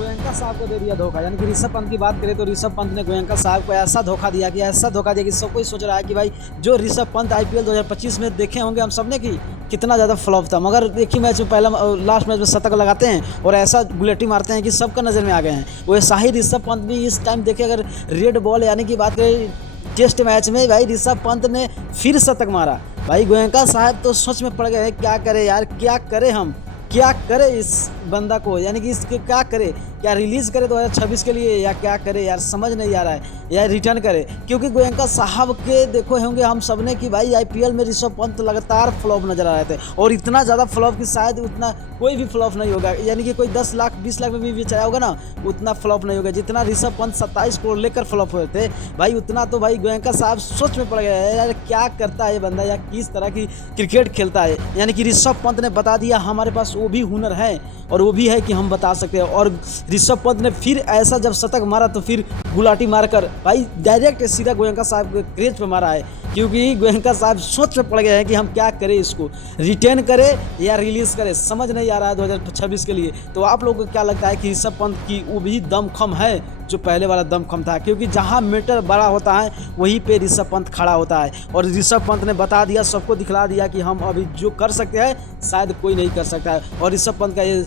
गोयनका साहब को दे दिया धोखा। यानी कि ऋषभ पंत की बात करें तो ऋषभ पंत ने गोयनका साहब को ऐसा धोखा दिया कि सब कोई सोच रहा है कि भाई जो ऋषभ पंत आईपीएल 2025 में देखे होंगे हम सबने कि कितना ज़्यादा फ्लॉप था, मगर एक ही मैच में पहला लास्ट मैच में शतक लगाते हैं और ऐसा गुलेटी मारते हैं कि सबका नज़र में आ गए हैं। वैसा ही ऋषभ पंत भी इस टाइम देखे, अगर रेड बॉल यानी कि बात करें टेस्ट मैच में, भाई ऋषभ पंत ने फिर शतक मारा। भाई गोयनका साहब तो सोच में पड़ गए हैं, क्या करें यार, क्या करें हम, क्या करे इस बंदा को, यानी कि इसके क्या करे, क्या रिलीज़ करे 2026 के लिए या क्या करे यार, समझ नहीं आ रहा है, या रिटर्न करे। क्योंकि गोयनका साहब के देखो होंगे हम सब ने कि भाई आईपीएल में ऋषभ पंत लगातार फ्लॉप नजर आ रहे थे, और इतना ज़्यादा फ्लॉप कि शायद उतना कोई भी फ्लॉप नहीं होगा। यानी कि कोई 10 लाख 20 लाख में भी बेचाया होगा ना, उतना फ्लॉप नहीं होगा जितना ऋषभ पंत 27 करोड़ लेकर फ्लॉप हुए थे। भाई उतना तो भाई गोयनका साहब सोच में पड़ गए हैं यार, क्या करता है ये बंदा या किस तरह की क्रिकेट खेलता है। यानी कि ऋषभ पंत ने बता दिया हमारे पास वो भी हुनर है, और वो भी है कि हम बता सकते हैं। और ऋषभ पंत ने फिर ऐसा जब शतक मारा तो फिर गुलाटी मारकर भाई डायरेक्ट सीधा गोयनका साहब के क्रेज पे मारा है। क्योंकि गोयनका साहब सोच में पड़ गए हैं कि हम क्या करें, इसको रिटेन करें या रिलीज़ करें, समझ नहीं आ रहा है 2026 के लिए। तो आप लोगों को क्या लगता है कि ऋषभ पंत की वो भी दमखम है जो पहले वाला दमखम था? क्योंकि जहां मीटर बड़ा होता है वहीं पे ऋषभ पंत खड़ा होता है, और ऋषभ पंत ने बता दिया, सबको दिखला दिया कि हम अभी जो कर सकते हैं शायद कोई नहीं कर सकता है। और ऋषभ पंत का ये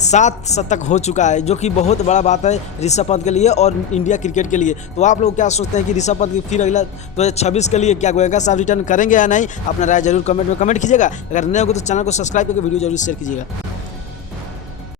7 शतक हो चुका है, जो कि बहुत बड़ा बात है ऋषभ पंत के लिए और इंडिया क्रिकेट के लिए। तो आप लोग क्या सोचते हैं कि ऋषभ पंत की फिर अगला 2026 के लिए क्या गोयनका साहब रिटर्न करेंगे या नहीं? अपना राय जरूर कमेंट में कमेंट कीजिएगा। अगर नए हो तो चैनल को सब्सक्राइब करके वीडियो जरूर शेयर कीजिएगा।